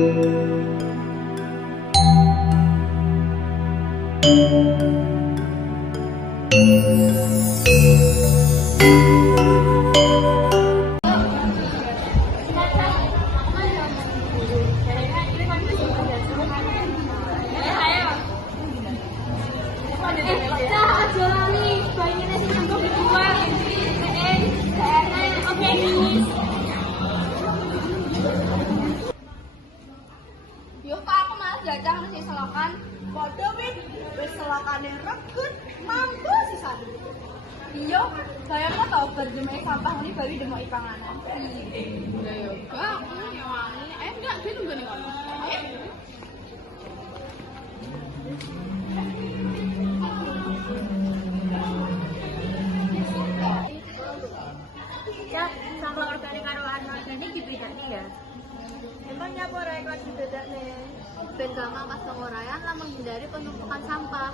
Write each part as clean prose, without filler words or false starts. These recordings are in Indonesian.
Yo kok aku malah jajang mesti selokan. Padha wis selakane regut mampu sisan. Iya, saya kok tau berjemai sampah ini baru demoki panganan. Iya yo. Kak, ya wangi. Ayo enggak dia nunggu nih kono. Ayo. Ya, sampah organik karo anorganik dibedakne ya. Emang nyapa ora kelas dibedakne? Ben gampang pas penguraian lah menghindari penumpukan sampah.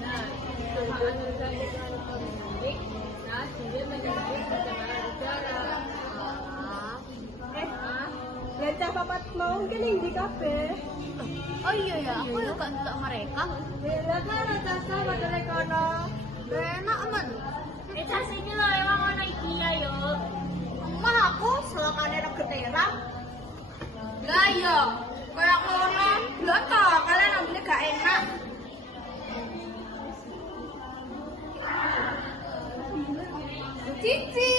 Nah, sampah anorganik karo organik, nah dia menjadi pencemaran udara. Belajar papat mau ke ning ndi kabeh? Oh iya ya, aku juga untuk mereka. Lah kan rasa padha kono. Enak men. Cas iki lho emang ono iki ya yo. Mah aku selokane reget terang. Lah iya, kayak ngono. Lho to, kalian ambilnya gak enak. Cici.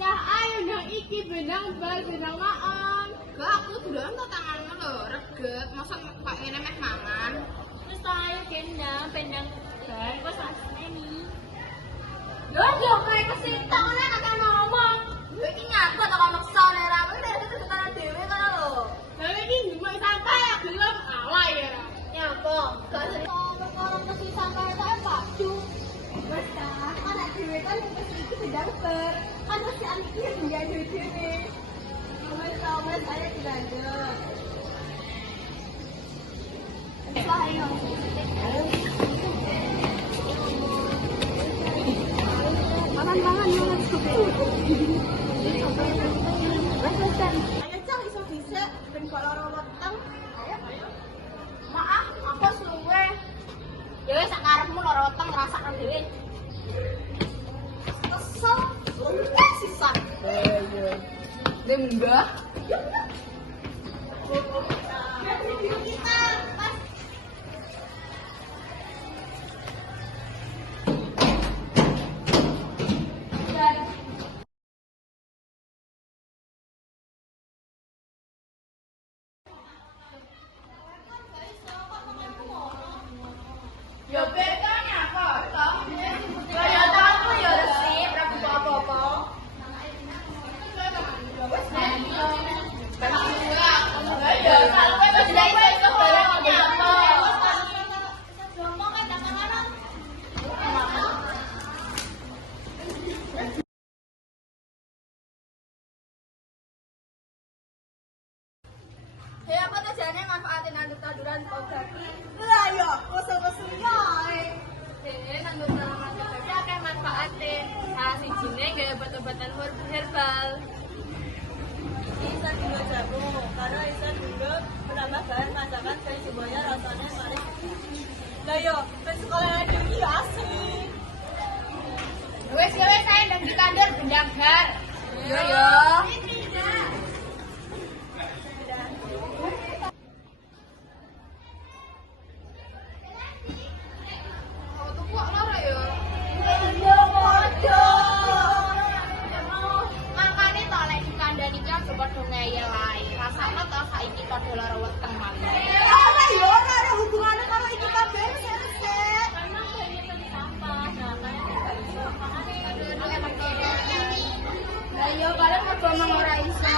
Cah ayo nang iki benang bal benang maon. Gak aku duluan tuh tangannya lho, reget. Masa pak ngene meh mangan. Terus ayo gendang pendang bal kok asmeni. Lho yo kayak kesita ngene kakak ngomong. Lho iki nyangkut kok maksa nek ra kuwi dari tenan dhewe kan lho. Lah iki ndemok sampah ya gelem awak ya. Nyapa? Gak sih orang mesti sampai saya baju. Wes kan anak dhewe kan mesti iki beda ber. Kan mesti anak iki menjadi dhewe. Wes saya dilanjut. Wah, ayo. Mangan Ayo cah iso dhisik ben kok lara weteng. Maaf, aku suwe. Ya wis sak karepmu lara weteng ngrasakno dhewe. Kesel, sisan. Mbah. Kita pas ya bedanya kok. Ya tahu ya resip, ra butuh apa-apa. Ya, kalau kowe wis dhewe wis barang nyapa. Ngomong kan tangan-tangan. Ya apa tuh jane manfaatin nandur-nanduran obati. Lah yo, kosong-kosong yae. Dene nandur tanaman obati akeh manfaate. Salah sijine gawe obat-obatan herbal. Bisa juga jago, karena bisa juga menambah bahan masakan supaya rasanya manis. Lah yo, ben sekolah lagi iki asik. Wes saya ndang ditandur bendang gar. Iya ya. Oh, tuh kok lara ya? Iya, padha. Makane to lek dikandani iki aja padha ngeyel ae. Rasane to saiki padha lara weteng malih. Ora yo, ora ada hubungannya karo iki kabeh resik. Karena aku ini tadi sampah, nah kalian gak iso. Makane aduh enak to. Lah yo kalian mergo omong ora iso.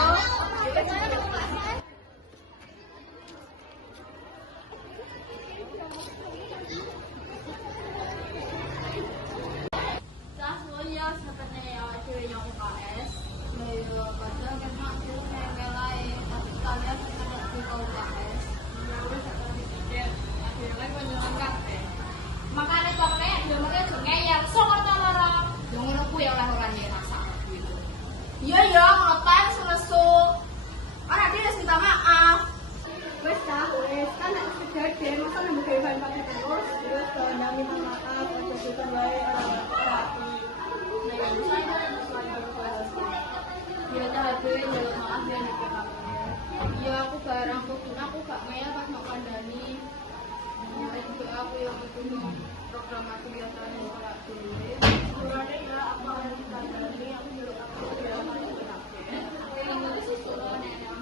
Cah ya seperti ya dhewe yang UKS. Lah yo padahal memang dhewe ngelae tapi kalian ada di UKS. Ya wis ora mikir. Akhirnya konjoan kabeh. Makane kok nek yo mereka jo ngeyel sok ora lara. Yo ngono kuwi oleh ora rasa gitu. Iya ya, ngoten senesu. Ora dia minta maaf. barang aku gak ngeyel pas mau kandani. Ya juga aku yang itu program aku biasanya kayak dulu. Sebenarnya ya aku harus kandani, aku juga aku ya malah aku Aku yang itu sih suruh nenek